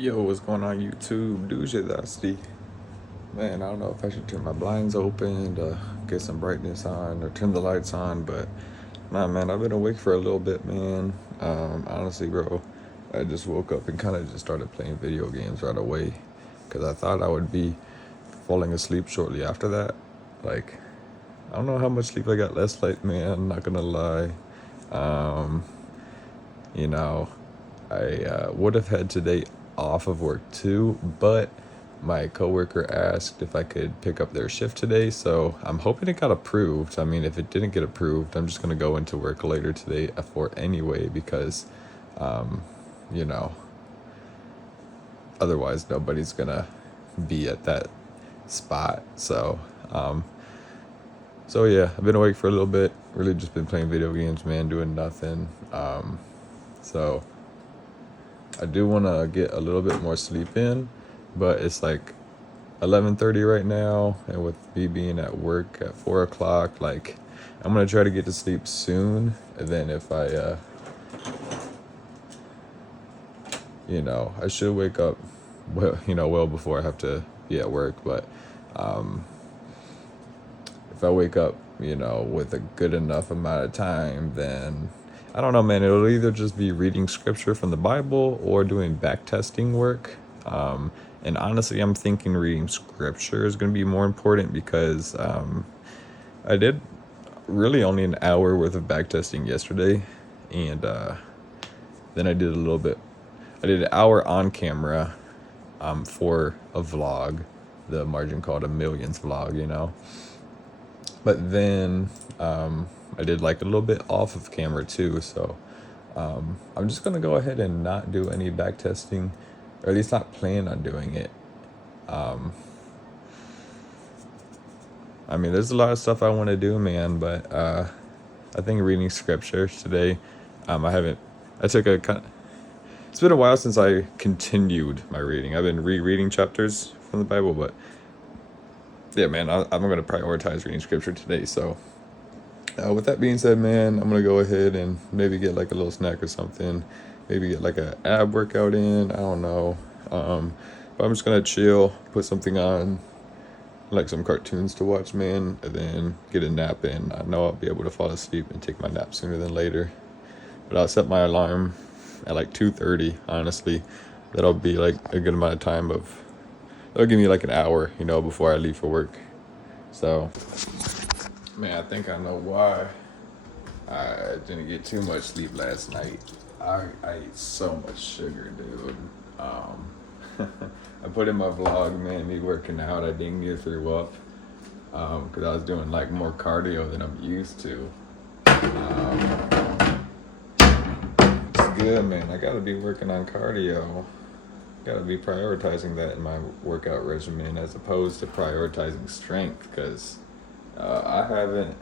Yo, what's going on YouTube? DUZYDUSTY. Man, I don't know if I should turn my blinds open to get some brightness on or turn the lights on, but nah, man, I've been awake for a little bit, man. Honestly, bro, I just woke up and kind of just started playing video games right away because I thought I would be falling asleep shortly after that. Like, I don't know how much sleep I got last night, man, not gonna lie. Um, you know, I would have had today off of work too, but my coworker asked if I could pick up their shift today, so I'm hoping it got approved. I mean, if it didn't get approved, I'm just gonna go into work later today for anyway because, um, you know, otherwise nobody's gonna be at that spot. So yeah, I've been awake for a little bit. Really just been playing video games, man, doing nothing. So I do want to get a little bit more sleep in, but it's like 11:30 right now, and with me being at work at 4 o'clock, like I'm gonna try to get to sleep soon, and then if I should wake up well before I have to be at work, but if I wake up with a good enough amount of time, then I don't know, man, it'll either just be reading scripture from the Bible or doing back testing work. And honestly, I'm thinking reading scripture is going to be more important because I did really only an hour worth of back testing yesterday, and then I did an hour on camera for a vlog, the Margin Called a Millions vlog. But then I did like a little bit off of camera too, so I'm just gonna go ahead and not do any back testing, or at least not plan on doing it. I mean, there's a lot of stuff I want to do, man, but I think reading scriptures today, I took it's been a while since I continued my reading. I've been rereading chapters from the Bible, but yeah, man, I'm going to prioritize reading scripture today. So with that being said, man, I'm going to go ahead and maybe get like a little snack or something. Maybe get like a ab workout in. I don't know. But I'm just going to chill, put something on, like some cartoons to watch, man, and then get a nap in. I know I'll be able to fall asleep and take my nap sooner than later. But I'll set my alarm at like 2:30, honestly. That'll be like a good amount of time that'll give me like an hour, before I leave for work. So, man, I think I know why I didn't get too much sleep last night. I ate so much sugar, dude. I put in my vlog, man, me working out. I didn't get threw up because I was doing like more cardio than I'm used to. It's good, man. I gotta be working on cardio. Gotta be prioritizing that in my workout regimen as opposed to prioritizing strength, because I haven't.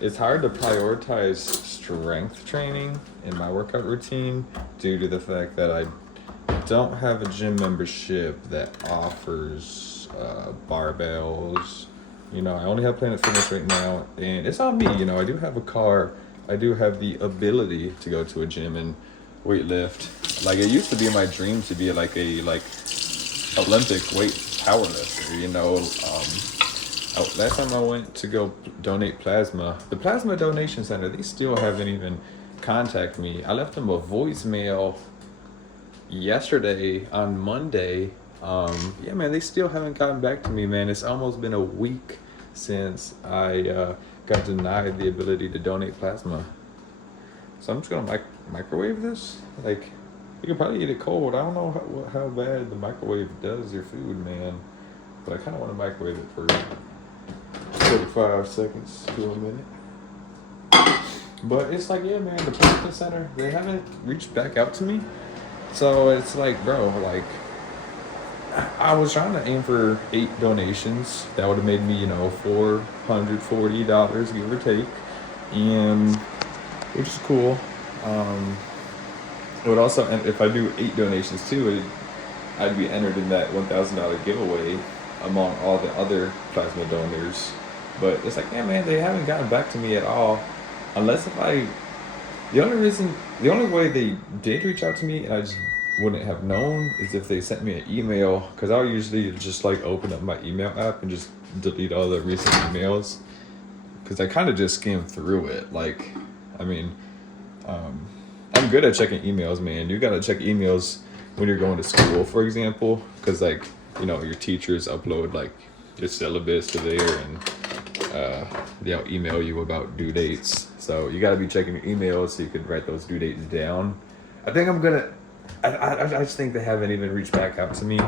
It's hard to prioritize strength training in my workout routine due to the fact that I don't have a gym membership that offers barbells. I only have Planet Fitness right now, and it's on me. I do have a car. I do have the ability to go to a gym and weight lift. Like, it used to be my dream to be like a Olympic weight power lifter. Last time I went to go donate plasma, the plasma donation center, they still haven't even contacted me. I left them a voicemail yesterday on Monday. Yeah, man, they still haven't gotten back to me, man. It's almost been a week since I got denied the ability to donate plasma. So I'm just gonna microwave this. Like, you can probably eat it cold. I don't know how bad the microwave does your food, man, but I kind of want to microwave it for 45 seconds to a minute. But it's like, yeah, man, the plasma center, they haven't reached back out to me. So it's like, bro, like, I was trying to aim for 8 donations. That would have made me, $440, give or take, and which is cool. It would also, and if I do 8 donations too, I'd be entered in that $1,000 giveaway among all the other plasma donors. But it's like, yeah, man, they haven't gotten back to me at all. Unless the only way they did reach out to me, and I just wouldn't have known is if they sent me an email, because I'll usually just like open up my email app and just delete all the recent emails, because I kind of just skim through it. Like, I mean, um, I'm good at checking emails, man. You gotta check emails when you're going to school, for example, because like, your teachers upload like your syllabus to there, and they'll email you about due dates. So you gotta be checking your emails so you can write those due dates down. I think I'm gonna. I just think they haven't even reached back out to me,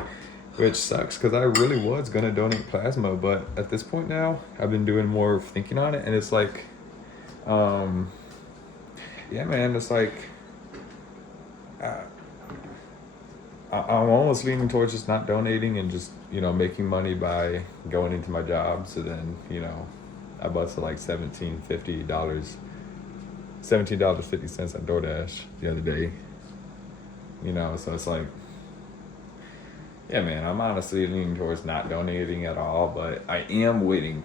which sucks because I really was gonna donate plasma, but at this point now, I've been doing more thinking on it, and it's like, yeah, man, it's like, I'm almost leaning towards just not donating and just making money by going into my job. So then I busted like $17.50, $17.50 on DoorDash the other day. So it's like, yeah, man, I'm honestly leaning towards not donating at all, but I am waiting.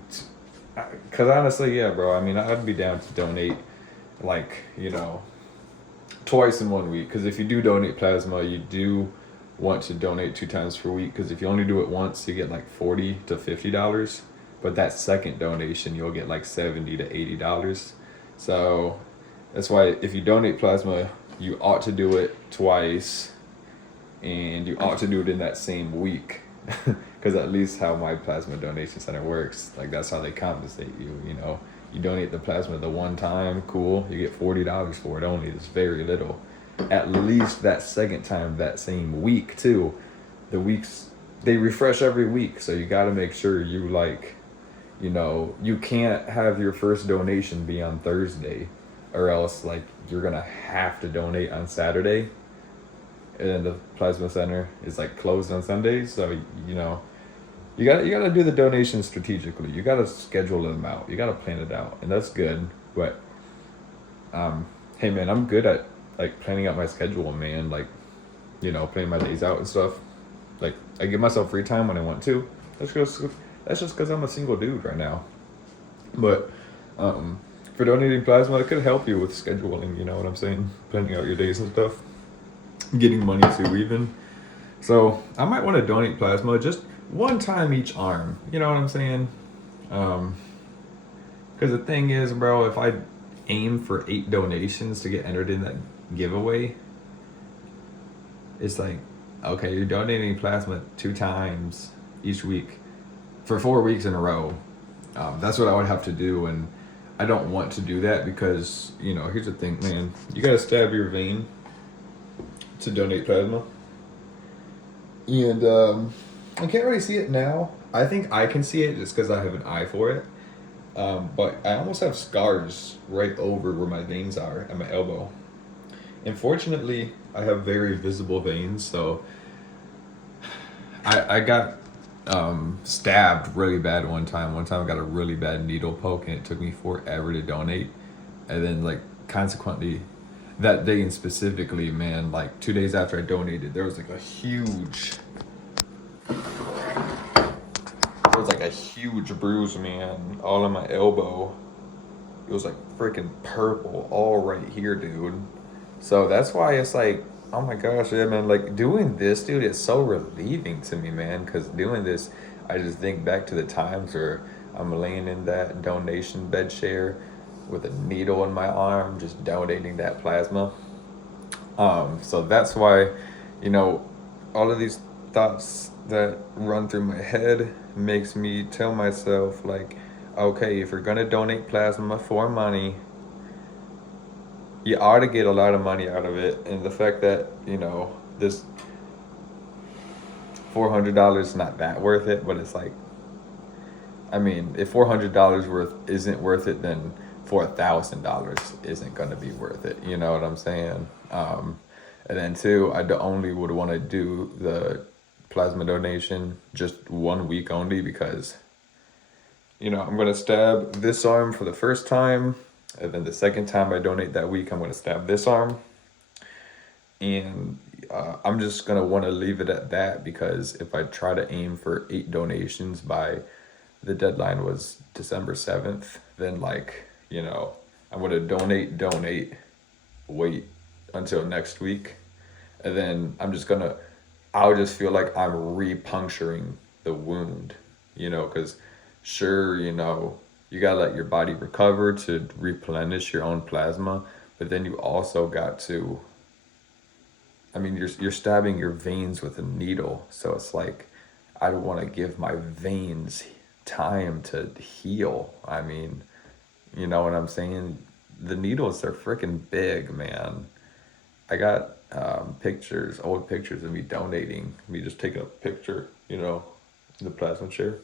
Because honestly, yeah, bro, I mean, I'd be down to donate like, twice in 1 week. Because if you do donate plasma, you do want to donate 2 times per week. Because if you only do it once, you get like $40 to $50. But that second donation, you'll get like $70 to $80. So that's why if you donate plasma, you ought to do it twice, and you ought to do it in that same week. Because at least how my plasma donation center works, like that's how they compensate you. You donate the plasma the one time, cool, you get $40 for it only. It's very little. At least that second time, that same week too. The weeks, they refresh every week, so you got to make sure you you can't have your first donation be on Thursday, or else like you're gonna have to donate on Saturday, and then the plasma center is like closed on Sundays. So you gotta do the donations strategically. You gotta schedule them out. You gotta plan it out, and that's good. But hey man, I'm good at like planning out my schedule, man. Like planning my days out and stuff. Like I give myself free time when I want to. That's just because I'm a single dude right now. But for donating plasma, it could help you with scheduling. You know what I'm saying? Planning out your days and stuff. Getting money too, even. So I might want to donate plasma just one time each arm. You know what I'm saying? Because the thing is, bro, if I aim for 8 donations to get entered in that giveaway, it's like, okay, you're donating plasma 2 times each week for 4 weeks in a row. That's what I would have to do, and I don't want to do that because, here's the thing, man. You gotta stab your vein to donate plasma. And I can't really see it now. I think I can see it just because I have an eye for it. But I almost have scars right over where my veins are at my elbow. And fortunately, I have very visible veins, so I got stabbed really bad one time. One time I got a really bad needle poke, and it took me forever to donate. And then, like, consequently, that day and specifically, man, like 2 days after I donated, there was like a huge bruise, man, all on my elbow. It was like freaking purple all right here, dude. So that's why it's like, oh my gosh, yeah, man, like doing this, dude, it's so relieving to me, man, because doing this, I just think back to the times where I'm laying in that donation bed chair with a needle in my arm, just donating that plasma. So that's why, all of these thoughts that run through my head makes me tell myself, like, okay, if you're gonna donate plasma for money, you ought to get a lot of money out of it. And the fact that, this $400 is not that worth it, but it's like, I mean, if $400 isn't worth it, then $4,000 isn't gonna be worth it. You know what I'm saying? And then two, I only would want to do the plasma donation just 1 week only because, I'm gonna stab this arm for the first time, and then the second time I donate that week, I'm gonna stab this arm, and I'm just gonna want to leave it at that because if I try to aim for 8 donations by the deadline was December 7th, then I'm gonna donate, wait until next week, And then I'll just feel like I'm repuncturing the wound, because sure, you gotta let your body recover to replenish your own plasma, but then you also got to, I mean, you're stabbing your veins with a needle, so it's like I want to give my veins time to heal. I mean, you know what I'm saying? The needles are freaking big, man. I got old pictures of me donating, me just taking a picture, in the plasma chair.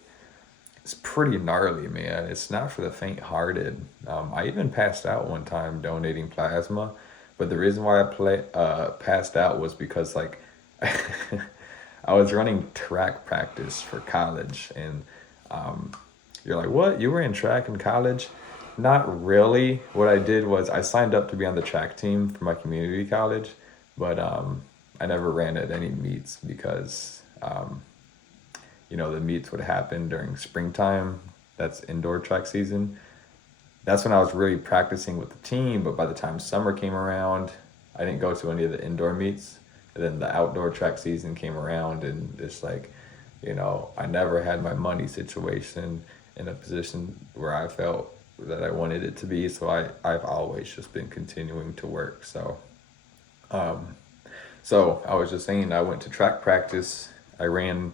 It's pretty gnarly, man. It's not for the faint-hearted. I even passed out one time donating plasma, but the reason why passed out was because like I was running track practice for college, and you're like, what? You were in track in college? Not really. What I did was I signed up to be on the track team for my community college, but I never ran at any meets because the meets would happen during springtime. That's indoor track season. That's when I was really practicing with the team, but by the time summer came around, I didn't go to any of the indoor meets. And then the outdoor track season came around, and it's like, I never had my money situation in a position where I felt that I wanted it to be. So I've always just been continuing to work. Um, so I was just saying, I went to track practice. I ran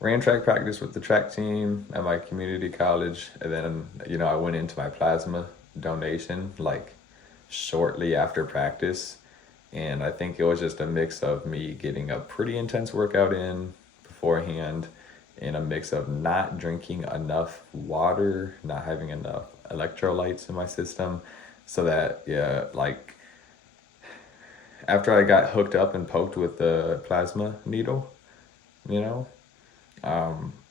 track practice with the track team at my community college, and then I went into my plasma donation like shortly after practice, and I think it was just a mix of me getting a pretty intense workout in beforehand, and a mix of not drinking enough water, not having enough electrolytes in my system, so that like after I got hooked up and poked with the plasma needle, you know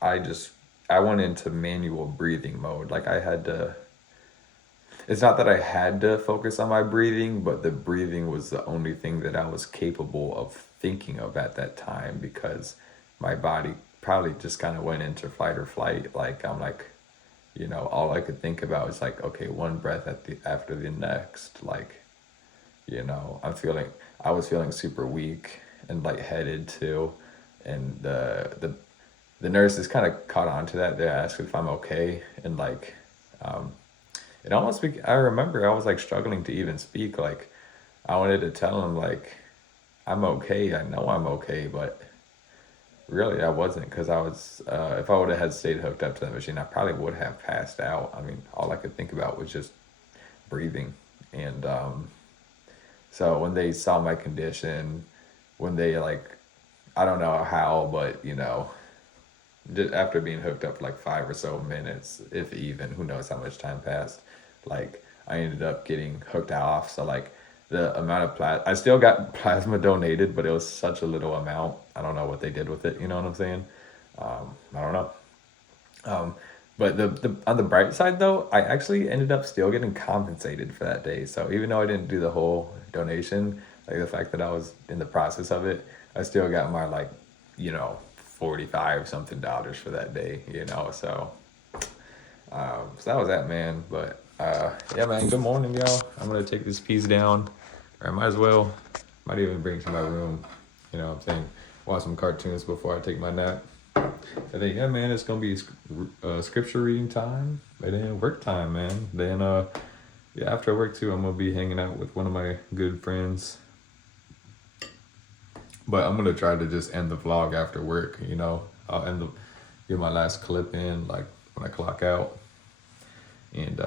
I just I went into manual breathing mode. Like I had to. It's not that I had to focus on my breathing, but the breathing was the only thing that I was capable of thinking of at that time, because my body probably just kind of went into fight or flight. Like I'm like, all I could think about is like, okay, one breath after the next. Like, I was feeling super weak and lightheaded too, and the nurses kind of caught on to that. They asked if I'm okay, and like, um, I remember I was like struggling to even speak. Like, I wanted to tell them like, I'm okay. I know I'm okay, but really I wasn't, because if I would have had stayed hooked up to that machine, I probably would have passed out. I mean, all I could think about was just breathing, and so when they saw my condition, when they like, I don't know how, but just after being hooked up for like 5 or so minutes, if even, who knows how much time passed, like I ended up getting hooked off. So like the amount of I still got plasma donated, but it was such a little amount. I don't know what they did with it. You know what I'm saying? I don't know. Um, but the on the bright side though, I actually ended up still getting compensated for that day. So even though I didn't do the whole donation, like the fact that I was in the process of it, I still got my like, 45 something dollars for that day, so that was that, man. But yeah, man, good morning, y'all. I'm gonna take this piece down, or I might even bring it to my room, what I'm saying, watch some cartoons before I take my nap. I think, yeah, man, it's gonna be scripture reading time, and then work time, man. Then yeah, after work too, I'm gonna be hanging out with one of my good friends. But I'm gonna try to just end the vlog after work. I'll get my last clip in like when I clock out, and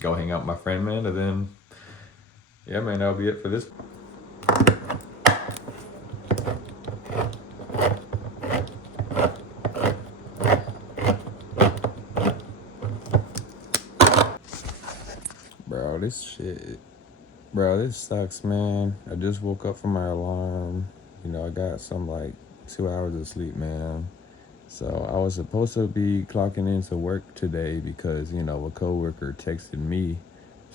go hang out with my friend, man. And then, yeah, man, that'll be it for this. Bro, this sucks, man. I just woke up from my alarm. I got some like 2 hours of sleep, man. So I was supposed to be clocking into work today because, a coworker texted me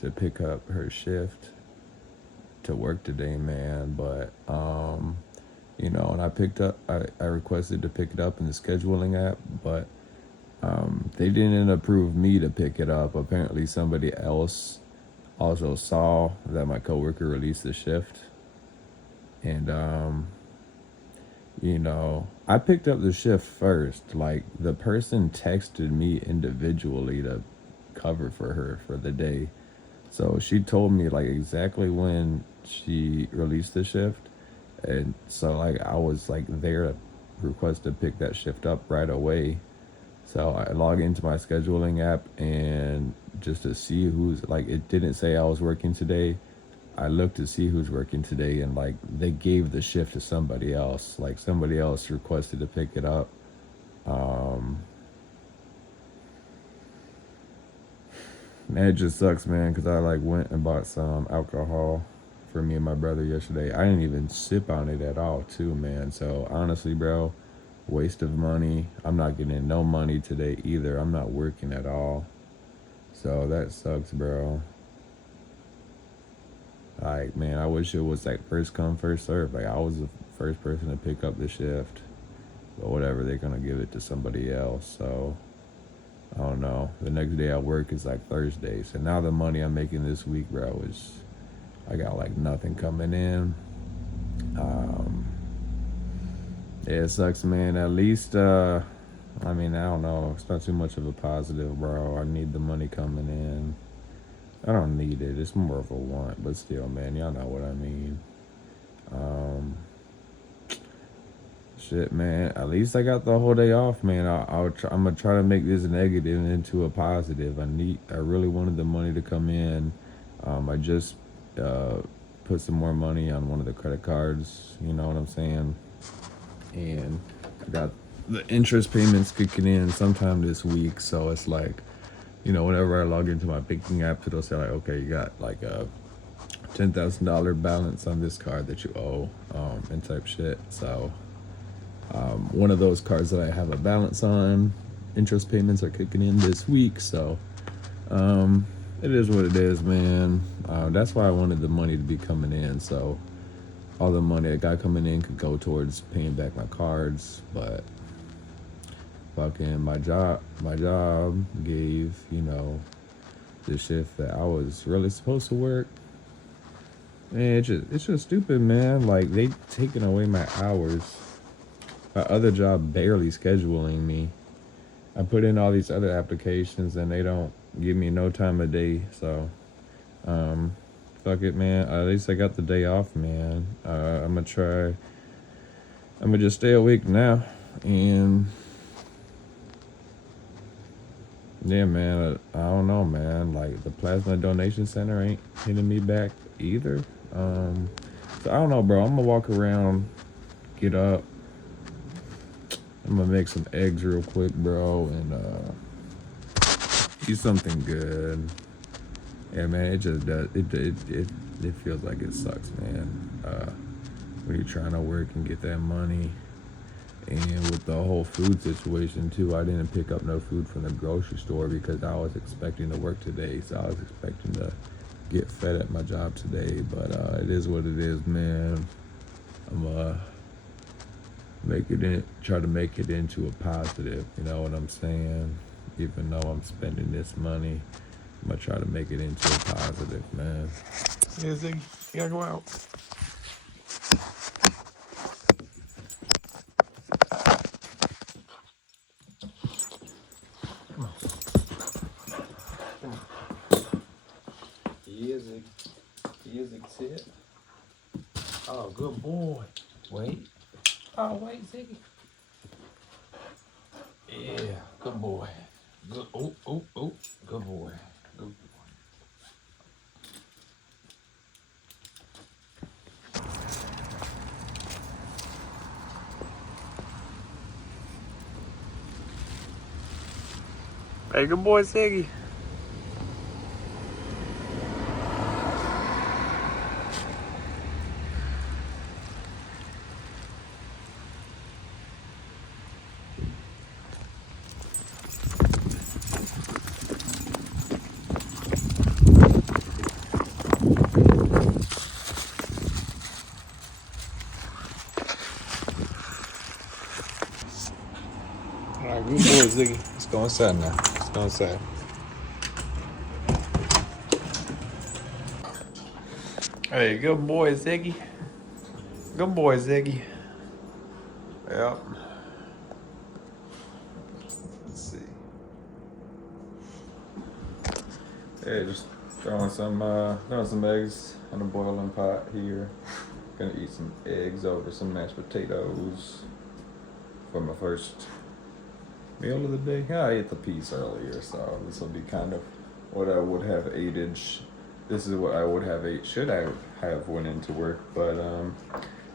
to pick up her shift to work today, man. But, and I requested to pick it up in the scheduling app, but they didn't approve me to pick it up. Apparently somebody else also saw that my coworker released the shift, And you know, I picked up the shift first. Like the person texted me individually to cover for her for the day. So she told me like exactly when she released the shift. And so like I was like there to request to pick that shift up right away. So I log into my scheduling app and just to see who's like it didn't say I was working today. I looked to see who's working today and like they gave the shift to somebody else. Like somebody else requested to pick it up. Um Man, it just sucks, man, because I like went and bought some alcohol for me and my brother yesterday. I didn't even sip on it at all, too, man. So honestly, bro, waste of money. I'm not getting no money today either. I'm not working at all. So that sucks, bro. Like, man, I wish it was like first come, first serve. Like I was the first person to pick up the shift. But whatever, they're gonna give it to somebody else. So I don't know. The next day I work is like Thursday. So now the money I'm making this week, bro, is I got like nothing coming in. Um, yeah, it sucks, man. At least, I mean, I don't know. It's not too much of a positive, bro. I need the money coming in. I don't need it. It's more of a want, but still, man, y'all know what I mean. Um, Shit, man. At least I got the whole day off, man. I'm gonna try to make this negative into a positive. I really wanted the money to come in. I just uh, put some more money on one of the credit cards. You know what I'm saying? And I got the interest payments kicking in sometime this week. So it's like, you know, whenever I log into my banking app, it'll say like, okay, you got like a $10,000 balance on this card that you owe, and type shit. So. One of those cards that I have a balance on, interest payments are kicking in this week, so it is what it is, man. That's why I wanted the money to be coming in, so all the money I got coming in could go towards paying back my cards. But fucking my job gave, you know, the shift that I was really supposed to work. Man, it's just stupid, man. Like they taking away my hours. My other job barely scheduling me. I put in all these other applications and they don't give me no time of day. So, fuck it, man. At least I got the day off, man. I'm gonna just stay awake now. And yeah, man, I don't know, man. Like the plasma donation center ain't hitting me back either. So I don't know, bro. I'm gonna walk around, get up. I'm gonna make some eggs real quick, bro, and eat something good. Yeah, man, it just does. It feels like it sucks, man. When you're trying to work and get that money, and with the whole food situation too, I didn't pick up no food from the grocery store because I was expecting to work today. So I was expecting to get fed at my job today, but it is what it is, man. I'm try to make it into a positive, you know what I'm saying? Even though I'm spending this money, I'm gonna try to make it into a positive, man. Yeah, Ziggy, you gotta go out. Come on. Come on. Yeah, Ziggy. Yeah, Ziggy, sit. Oh, good boy. Wait. Oh, wait, Ziggy. Yeah, good boy. Good. Oh. Good boy. Good boy. Hey, good boy, Ziggy. All right, good boy, Ziggy. Let's go inside now. Let's go inside. Hey, good boy, Ziggy. Good boy, Ziggy. Yep. Let's see. Hey, just throwing some eggs in a boiling pot here. Gonna eat some eggs over some mashed potatoes for my first meal of the day. Yeah, I ate the peas earlier, so this will be kind of what I would have ate. This is what I would have ate should I have went into work. But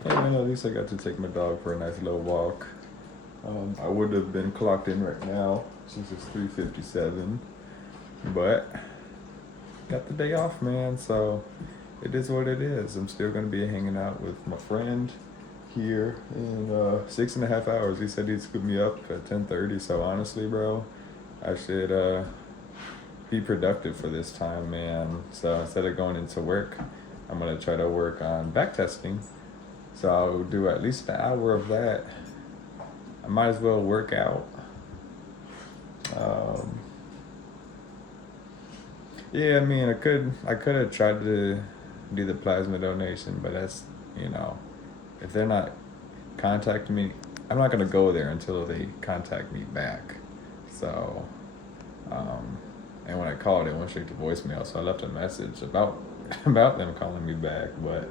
yeah, man, at least I got to take my dog for a nice little walk. I would have been clocked in right now since it's 3:57, but got the day off, man. So it is what it is. I'm still gonna be hanging out with my friend here in 6.5 hours. He said he'd scoop me up at 10:30. So honestly, bro, I should be productive for this time, man. So instead of going into work, I'm gonna try to work on back testing. So I'll do at least an hour of that. I might as well work out. Yeah, I mean, I could have tried to do the plasma donation, but that's, if they're not contacting me, I'm not gonna go there until they contact me back. So, and when I called, it went straight to voicemail. So I left a message about them calling me back. But,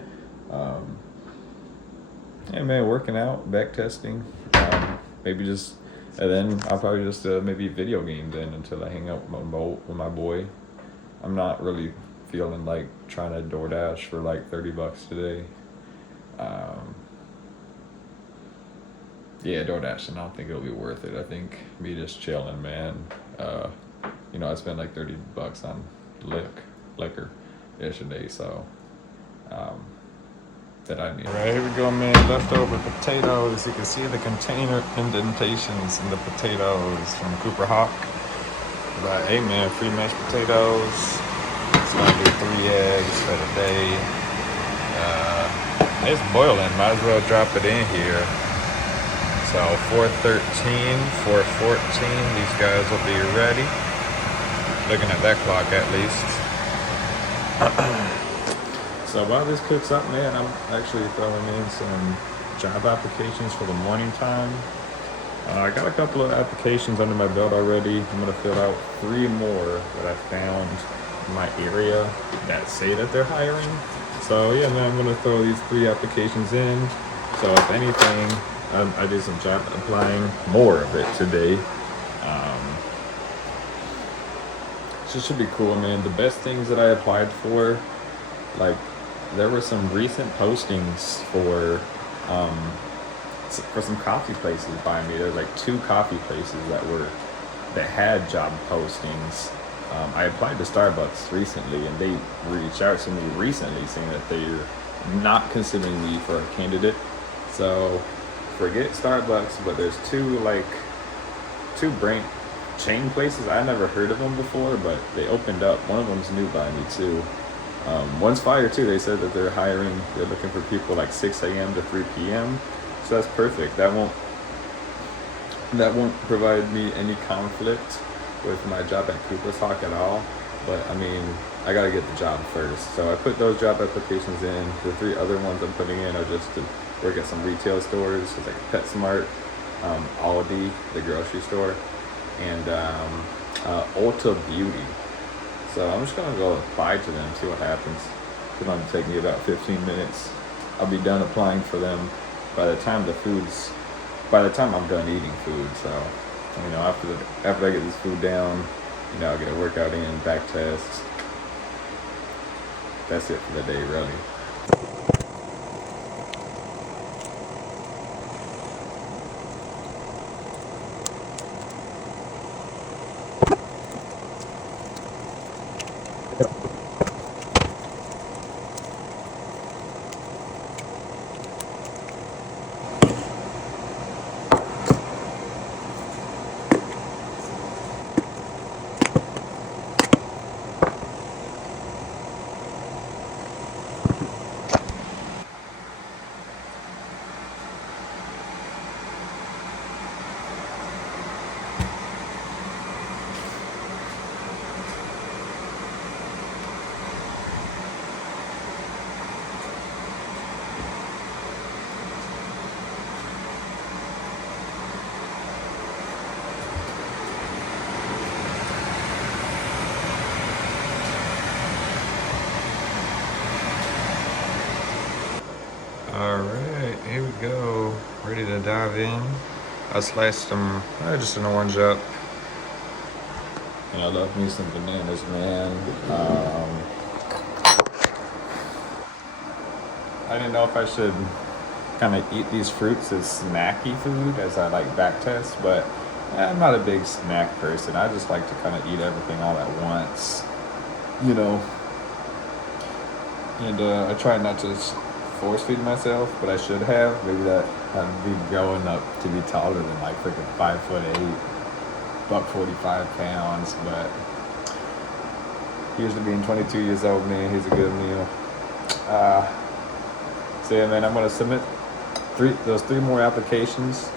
yeah, man, working out, back testing, maybe just, and then I'll probably just maybe video game then until I hang out with my boy. I'm not really feeling like trying to DoorDash for like $30 today. Yeah, DoorDash, and I don't think it'll be worth it. I think me just chilling, man. I spent like $30 on liquor yesterday, so that I need. All right, here we go, man. Leftover potatoes. You can see the container indentations in the potatoes from Cooper Hawk. But hey, man, free mashed potatoes. So I'll do 3 eggs for the day. It's boiling. Might as well drop it in here. So 4:13, 4:14, these guys will be ready. Looking at that clock at least. So while this cooks up, man, I'm actually throwing in some job applications for the morning time. I got a couple of applications under my belt already. I'm gonna fill out 3 more that I found in my area that say that they're hiring. So yeah, man, I'm gonna throw these 3 applications in. So if anything, I did some job applying, more of it today. So it should be cool, man. The best things that I applied for, like, there were some recent postings for some coffee places by me. There's like 2 coffee places that had job postings. I applied to Starbucks recently, and they reached out to me recently saying that they're not considering me for a candidate. So forget Starbucks, but there's 2 brand chain places. I never heard of them before, but they opened up. One of them's new by me too. One's fire too. They said that they're hiring. They're looking for people like 6 a.m. to 3 p.m. So that's perfect. That won't provide me any conflict with my job at Cooper's Hawk at all. But I mean, I gotta get the job first. So I put those job applications in. The 3 other ones I'm putting in are just to work at some retail stores, so like PetSmart, Aldi, the grocery store, and Ulta Beauty. So I'm just gonna go apply to them, see what happens. It's gonna take me about 15 minutes. I'll be done applying for them by the time I'm done eating food. So, after I get this food down, I'll get a workout in, back test. That's it for the day, really. All right, here we go. Ready to dive in. I sliced some, just an orange up. And I love me some bananas, man. I didn't know if I should kind of eat these fruits as snacky food as I like back test, but I'm not a big snack person. I just like to kind of eat everything all at once, you know. And I try not to force feed myself, but I should have. Maybe that I'd be growing up to be taller than like freaking 5'8", buck 45 pounds. But here's to being 22 years old, man. Here's a good meal. So yeah, man, I'm gonna submit those three more applications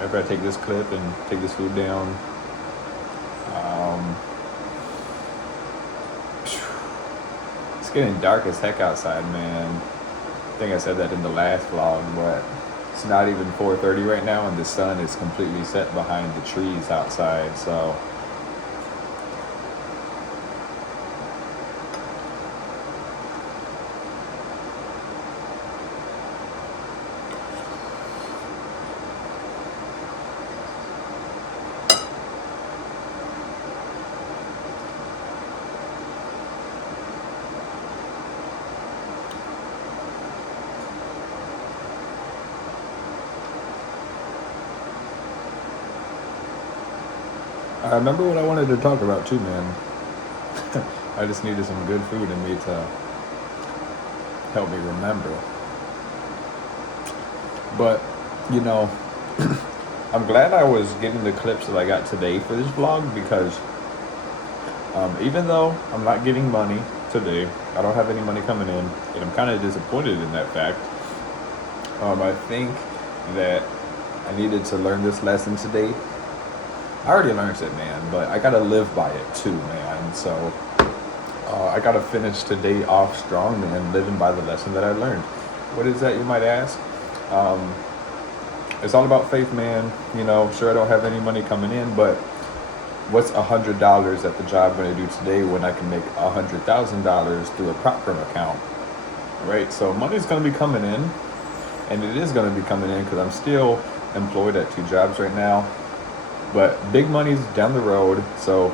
after I take this clip and take this food down. It's getting dark as heck outside, man. I think I said that in the last vlog, but it's not even 4:30 right now, and the sun is completely set behind the trees outside. So I remember what I wanted to talk about too, man. I just needed some good food in me to help me remember. But, you know, I'm glad I was getting the clips that I got today for this vlog, because even though I'm not getting money today, I don't have any money coming in, and I'm kind of disappointed in that fact. I think that I needed to learn this lesson today. I already learned it, man, but I gotta live by it too, man. So I gotta finish today off strong, man, living by the lesson that I learned. What is that, you might ask? It's all about faith, man. You know, sure, I don't have any money coming in, but what's $100 at the job gonna do today when I can make $100,000 through a prop firm account, right? So money's gonna be coming in, and it is gonna be coming in because I'm still employed at 2 jobs right now. But big money's down the road, so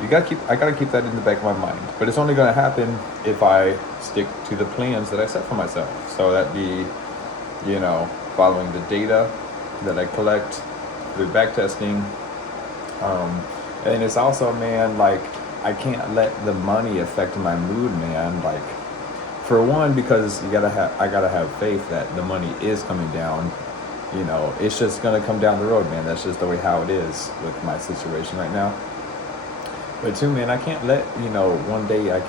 I gotta keep that in the back of my mind. But it's only gonna happen if I stick to the plans that I set for myself. So that'd be, you know, following the data that I collect through back testing. And it's also, man, like, I can't let the money affect my mood, man. Like, for one, because I gotta have faith that the money is coming down. You know, it's just gonna come down the road, man. That's just the way how it is with my situation right now. But two, man, I can't let, you know, one day I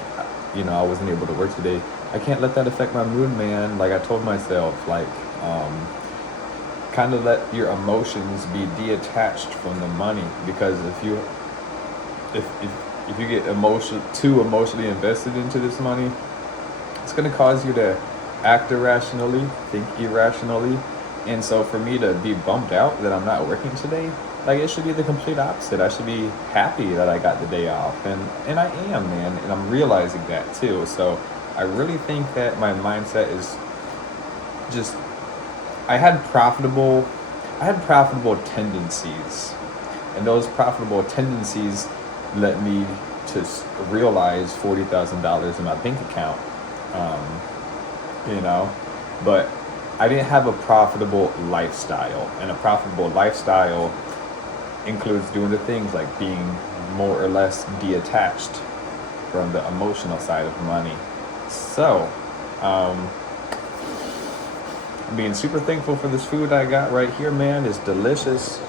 wasn't able to work today. I can't let that affect my mood, man. Like I told myself, like, kind of let your emotions be detached from the money, because if you get too emotionally invested into this money, it's gonna cause you to act irrationally, think irrationally. And so for me to be bummed out that I'm not working today, like, it should be the complete opposite. I should be happy that I got the day off. And I am, man. And I'm realizing that too. So I really think that my mindset is just, I had profitable tendencies. And those profitable tendencies led me to realize $40,000 in my bank account. You know, but I didn't have a profitable lifestyle, and a profitable lifestyle includes doing the things like being more or less detached from the emotional side of money. So, I'm being super thankful for this food I got right here, man. It's delicious.